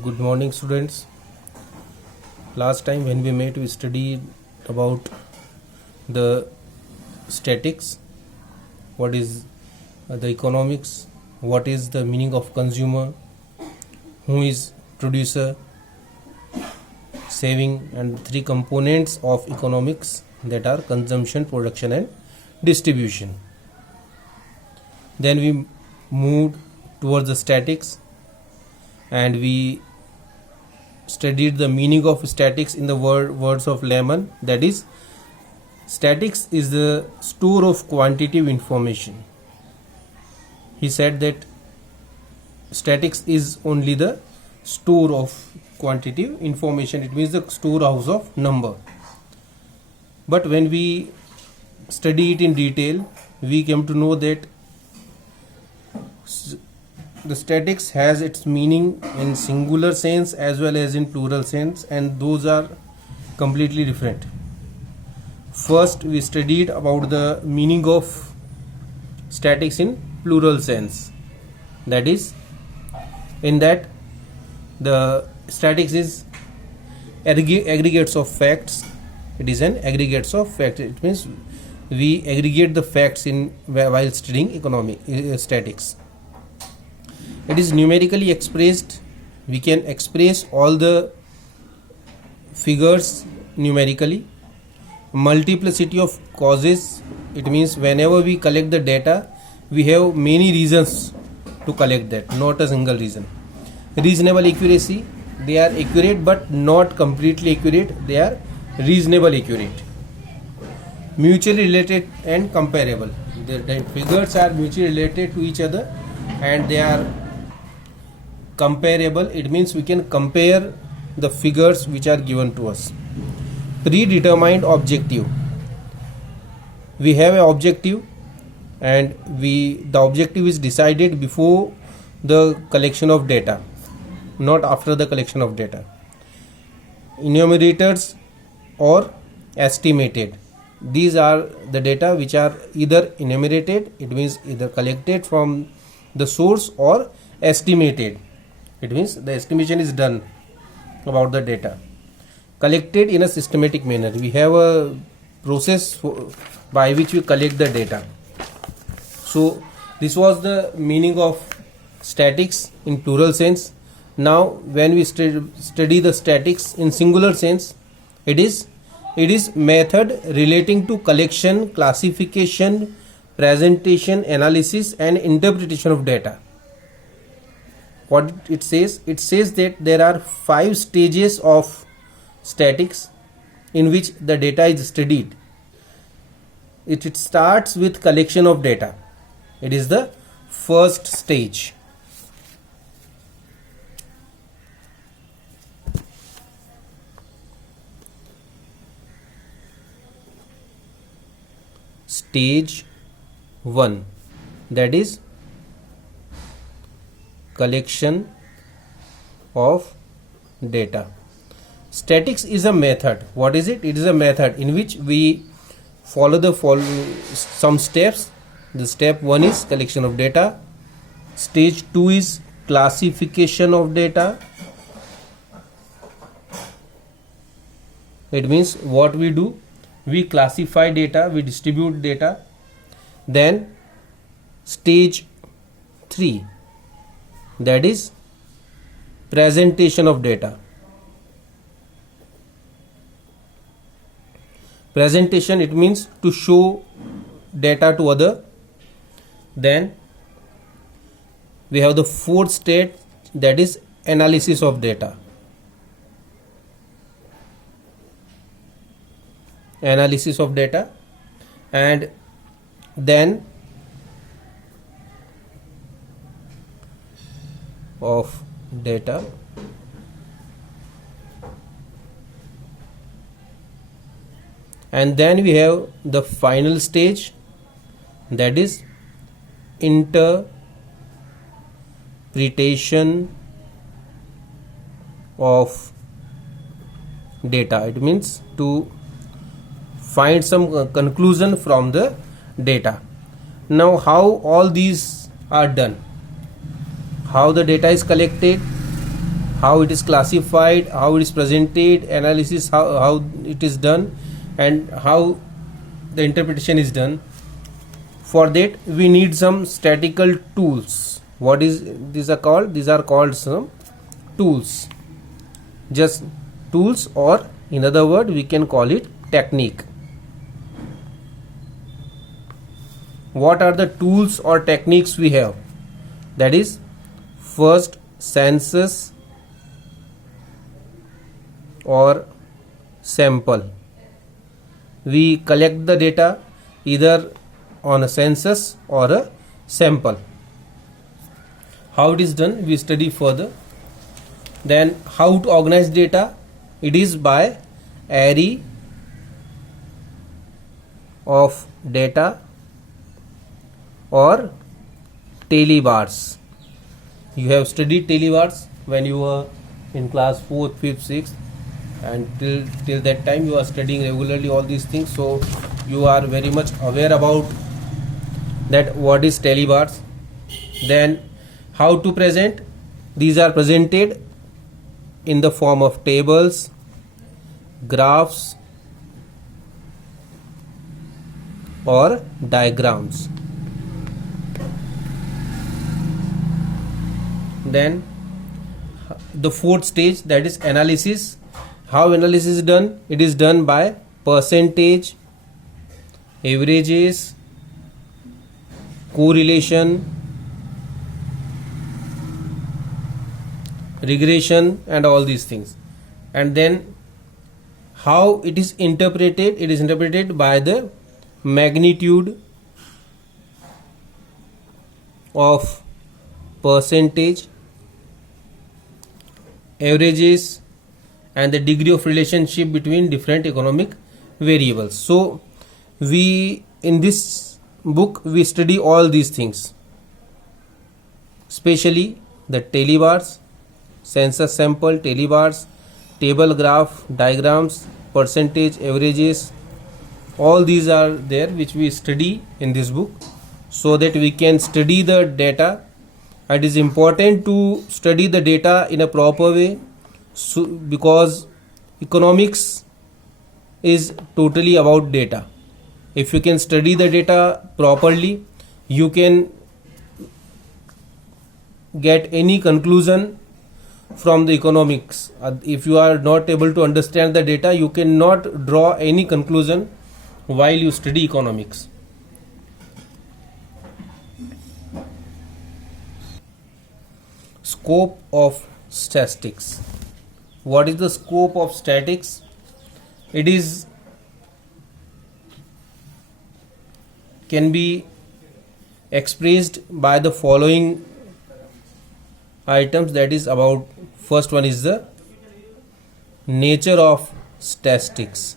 Good morning, students. Last time when we met, we studied about the statics, what is the economics, what is the meaning of consumer, who is producer, saving, and three components of economics, that are consumption, production, and distribution. Then we moved towards the statics, and we studied the meaning of statics in the words of Lemon, that is, statics is the store of quantitative information. He said that statics is only the store of quantitative information, it means the storehouse of number. But when we study it in detail, we came to know that the statics has its meaning in singular sense as well as in plural sense, and those are completely different. First, we studied about the meaning of statics in plural sense, that is, in that the statics is aggregates of facts. It is an aggregates of facts. It means we aggregate the facts in while studying statics. It is numerically expressed. We can express all the figures numerically. Multiplicity of causes. It means whenever we collect the data, we have many reasons to collect that, not a single reason. Reasonable accuracy. They are accurate but not completely accurate. They are reasonable accurate. Mutually related and comparable. The figures are mutually related to each other and they are comparable. It means we can compare the figures which are given to us. Predetermined objective. We have an objective and the objective is decided before the collection of data, not after the collection of data. Enumerators or estimated. These are the data which are either enumerated, it means either collected from the source, or estimated. It means the estimation is done about the data. Collected in a systematic manner. We have a process by which we collect the data. So this was the meaning of statics in plural sense. Now when we study the statics in singular sense, it is method relating to collection, classification, presentation, analysis, and interpretation of data. What it says? It says that there are 5 stages of statics in which the data is studied. It starts with collection of data. It is the first stage. Stage 1, that is collection of data. Statics is a method. What is it? It is a method in which we follow some steps. The step 1 is collection of data. Stage 2 is classification of data. It means what we do, we classify data, we distribute data. Then stage 3, that is presentation of data. Presentation, it means to show data to other. Then we have the 4th stage, that is analysis of data. Analysis of data. And then of data. And then we have the final stage, that is interpretation of data. It means to find some conclusion from the data. Now how all these are done? How the data is collected, how it is classified, how it is presented, analysis, how it is done, and how the interpretation is done. For that we need some statistical tools. What is these are called? These are called some tools, just tools, or in other word we can call it technique. What are the tools or techniques we have? That is, first, census or sample. We collect the data either on a census or a sample. How it is done, we study further. Then how to organize data? It is by array of data or talybars. You have studied talybars when you were in class 4th, 5th, 6th, and till that time you are studying regularly all these things, so you are very much aware about that what is talybars. Then how to present? These are presented in the form of tables, graphs, or diagrams. Then the fourth stage, that is analysis. How analysis is done? It is done by percentage, averages, correlation, regression, and all these things. And then how it is interpreted? It is interpreted by the magnitude of percentage, averages, and the degree of relationship between different economic variables. So we, in this book, we study all these things, especially the talybars, census, sample, talybars, table, graph, diagrams, percentage, averages. All these are there which we study in this book, so that we can study the data. It is important to study the data in a proper way, so because economics is totally about data. If you can study the data properly, you can get any conclusion from the economics. If you are not able to understand the data, you cannot draw any conclusion while you study economics. Scope of statistics. What is the scope of statistics? It is can be expressed by the following items. That is, about first one is the nature of statistics,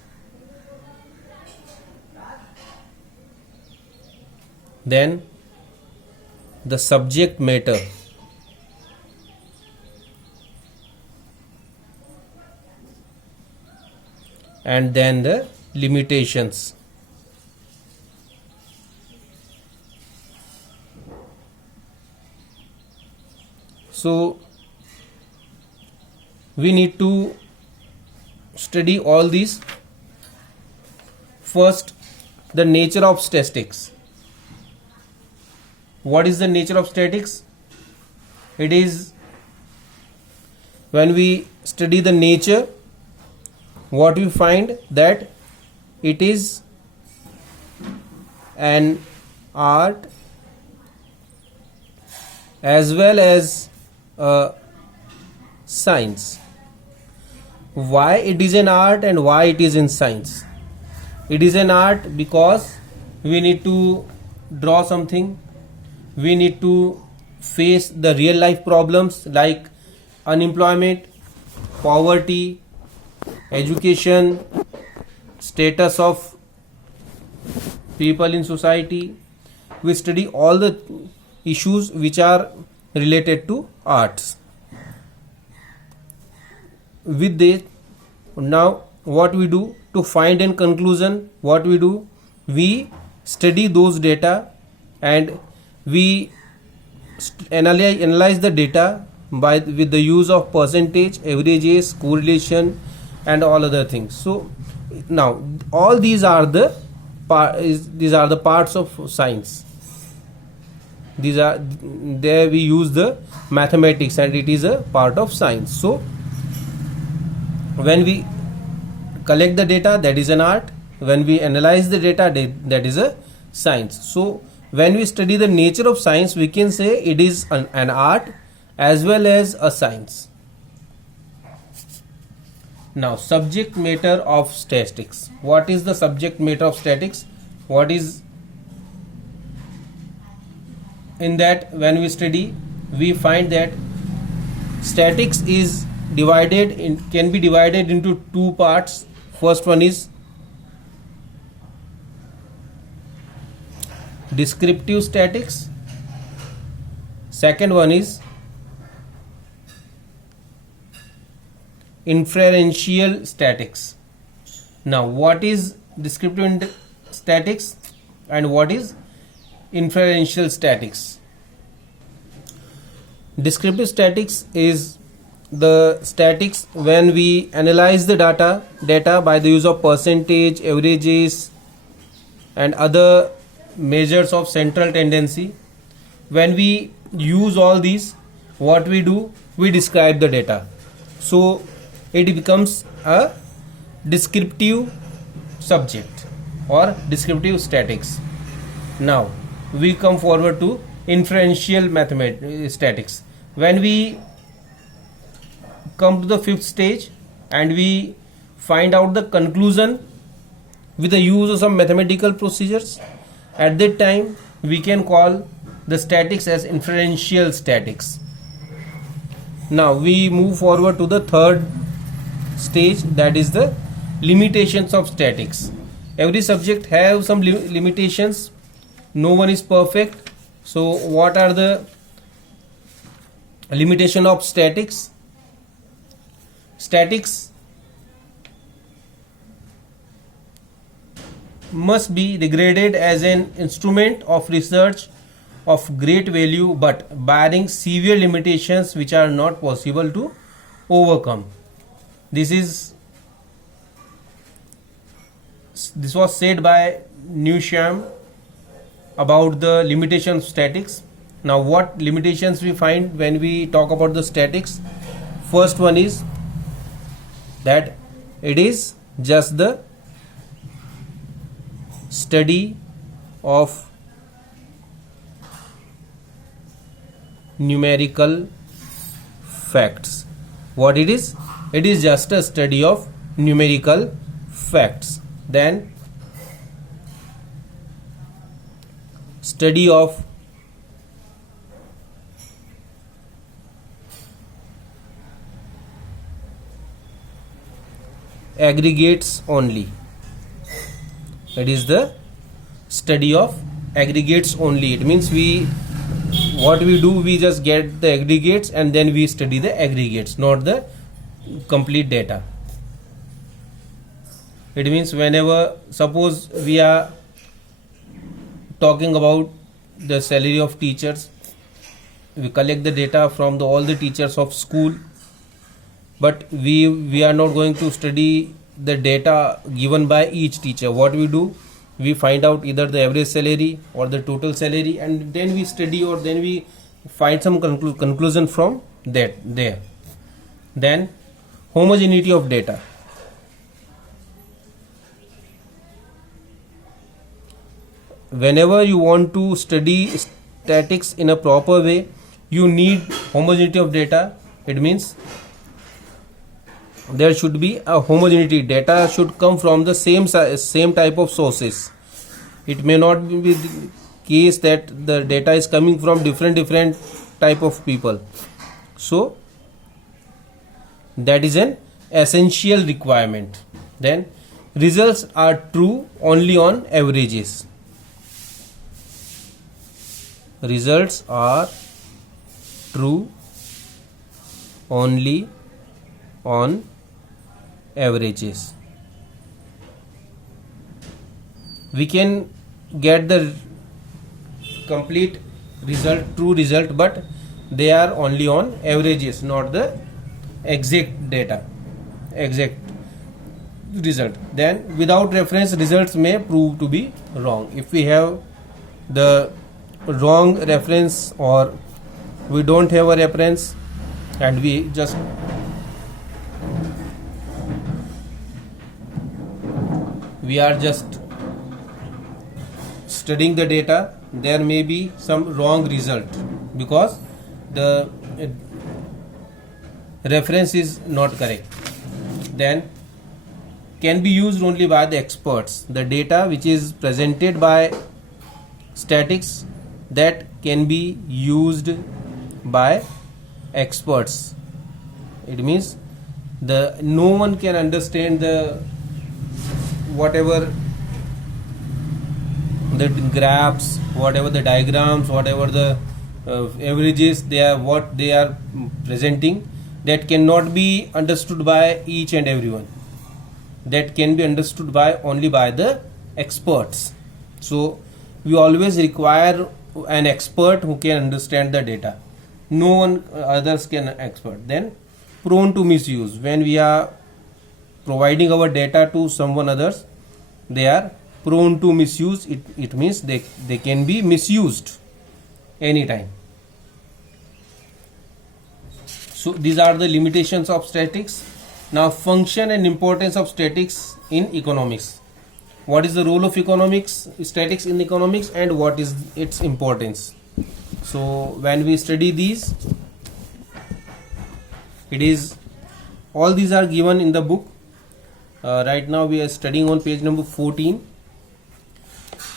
then the subject matter, and then the limitations. So we need to study all these. First, the nature of statistics. What is the nature of statistics? It is, when we study the nature, what we find that it is an art as well as a science. Why it is an art and why it is in science? It is an art because we need to draw something, we need to face the real life problems like unemployment, poverty, education, status of people in society. We study all the issues which are related to arts. With this, now what we do to find a conclusion? What we do? We study those data and we analyze the data by with the use of percentage, averages, correlation, and all other things. So now all these are the parts of science. These are there we use the mathematics, and it is a part of science. So when we collect the data, that is an art. When we analyze the data, that is a science. So when we study the nature of science, we can say it is an art as well as a science. Now, subject matter of statistics. What is the subject matter of statistics? What is in that? When we study, we find that statistics is can be divided into two parts. First one is descriptive statistics. Second one is inferential statistics. Now, what is descriptive statistics and what is inferential statistics? Descriptive statistics is the statistics when we analyze the data by the use of percentage, averages, and other measures of central tendency. When we use all these, what we do, we describe the data. So it becomes a descriptive subject or descriptive statistics. Now we come forward to inferential statistics. When we come to the fifth stage and we find out the conclusion with the use of some mathematical procedures, at that time we can call the statistics as inferential statistics. Now we move forward to the third stage, that is the limitations of statistics. Every subject have some limitations. No one is perfect. So what are the limitation of statistics? Statistics must be regarded as an instrument of research of great value, but barring severe limitations which are not possible to overcome. This was said by Newsham about the limitations of statistics. Now, what limitations we find when we talk about the statistics? First one is that it is just the study of numerical facts. What it is? It is just a study of numerical facts. Then study of aggregates only. It is the study of aggregates only. It means we just get the aggregates and then we study the aggregates, not the complete data. It means whenever, suppose we are talking about the salary of teachers, we collect the data from all the teachers of school, but we are not going to study the data given by each teacher. What we do, we find out either the average salary or the total salary, and then we study, or then we find some conclusion from that there. Then homogeneity of data. Whenever you want to study statistics in a proper way, you need homogeneity of data. It means there should be a homogeneity. Data should come from the same type of sources. It may not be the case that the data is coming from different type of people. So that is an essential requirement. Then results are true only on averages. Results are true only on averages. We can get the complete result, true result, but they are only on averages, not the exact data, exact result. Then without reference, results may prove to be wrong. If we have the wrong reference, or we don't have a reference and we just are just studying the data, there may be some wrong result because the reference is not correct. Then can be used only by the experts. The data which is presented by statics, that can be used by experts. It means no one can understand the whatever the graphs, whatever the diagrams, whatever the averages what they are presenting, that cannot be understood by each and everyone. That can be understood by only by the experts. So we always require an expert who can understand the data. No one others can expert. Then prone to misuse. When we are providing our data to someone others, they are prone to misuse. It means they can be misused anytime. So these are the limitations of statics. Now, function and importance of statics in economics. What is the role of statics in economics, and what is its importance? So when we study these, all these are given in the book. Right now we are studying on page number 14.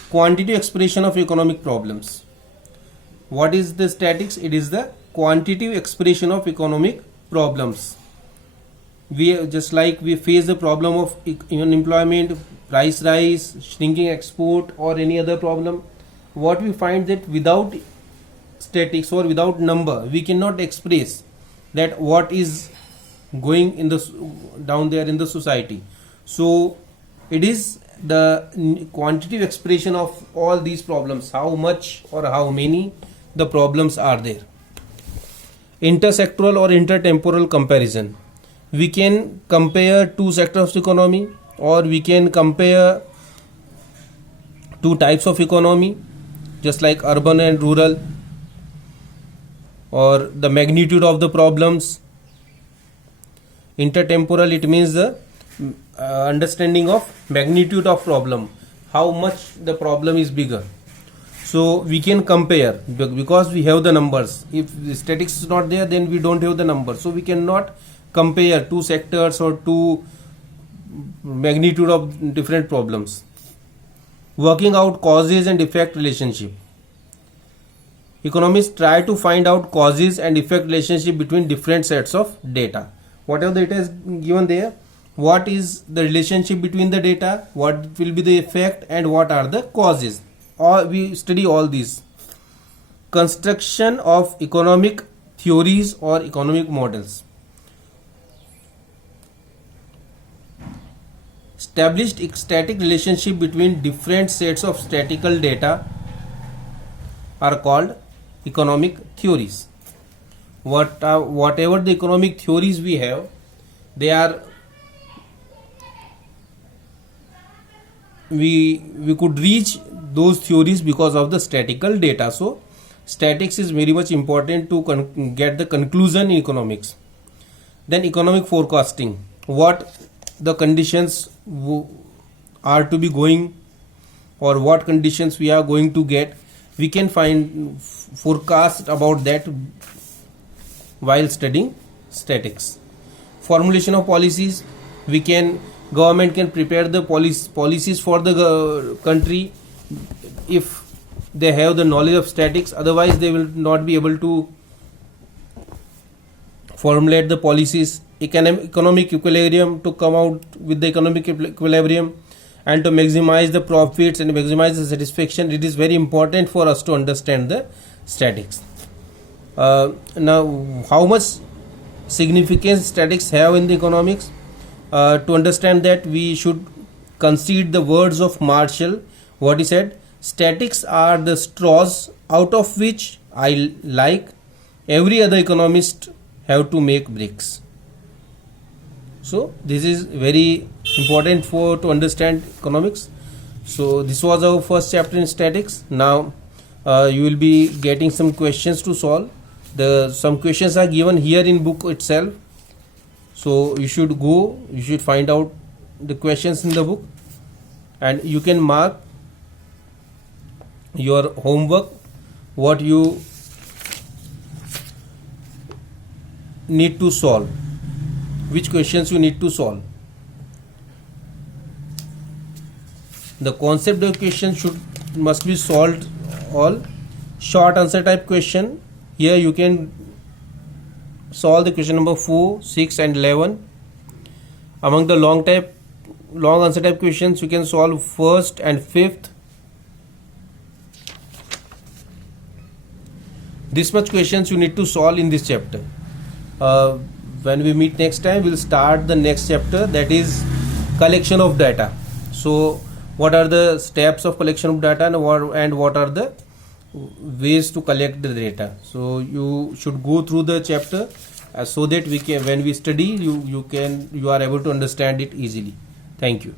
Quantitative expression of economic problems. What is the statics? It is the quantitative expression of economic problems. We just like we face the problem of unemployment, price rise, shrinking export, or any other problem. What we find that without statics or without number, we cannot express that what is going in the down there in the society. So it is the quantitative expression of all these problems, how much or how many the problems are there. Intersectoral or intertemporal comparison. We can compare two sectors of economy, or we can compare two types of economy, just like urban and rural, or the magnitude of the problems. Intertemporal, it means the understanding of magnitude of problem, how much the problem is bigger. So we can compare because we have the numbers. If the statistics is not there, then we don't have the numbers. So we cannot compare two sectors or two magnitude of different problems. Working out causes and effect relationship. Economists try to find out causes and effect relationship between different sets of data. Whatever the data is given there, what is the relationship between the data, what will be the effect, and what are the causes. Or we study all these. Construction of economic theories or economic models. Established static relationship between different sets of statistical data are called economic theories. Whatever the economic theories we have, they are we could reach those theories because of the statistical data. So statistics is very much important to get the conclusion in economics. Then economic forecasting. What the conditions are to be going, or what conditions we are going to get, we can find forecast about that while studying statistics. Formulation of policies. Government can prepare the policies for the country if they have the knowledge of statistics. Otherwise they will not be able to formulate the policies. Economic equilibrium, to come out with the economic equilibrium and to maximize the profits and maximize the satisfaction. It is very important for us to understand the statistics. Now, how much significance statistics have in the economics? To understand that, we should consider the words of Marshall. What he said: statistics are the straws out of which I like every other economist have to make bricks. So this is very important for to understand economics. So this was our first chapter in statics. Now you will be getting some questions to solve. Some questions are given here in book itself. So you should find out the questions in the book, and you can mark your homework, what you need to solve, which questions you need to solve. The concept of question must be solved all. Short answer type question, here you can solve the question number 4, 6 and 11. Among the long answer type questions, you can solve first and fifth. This much questions you need to solve in this chapter. When we meet next time, we'll start the next chapter, that is collection of data. So what are the steps of collection of data, and what are the ways to collect the data? So you should go through the chapter so that we can, when we study, you are able to understand it easily. Thank you.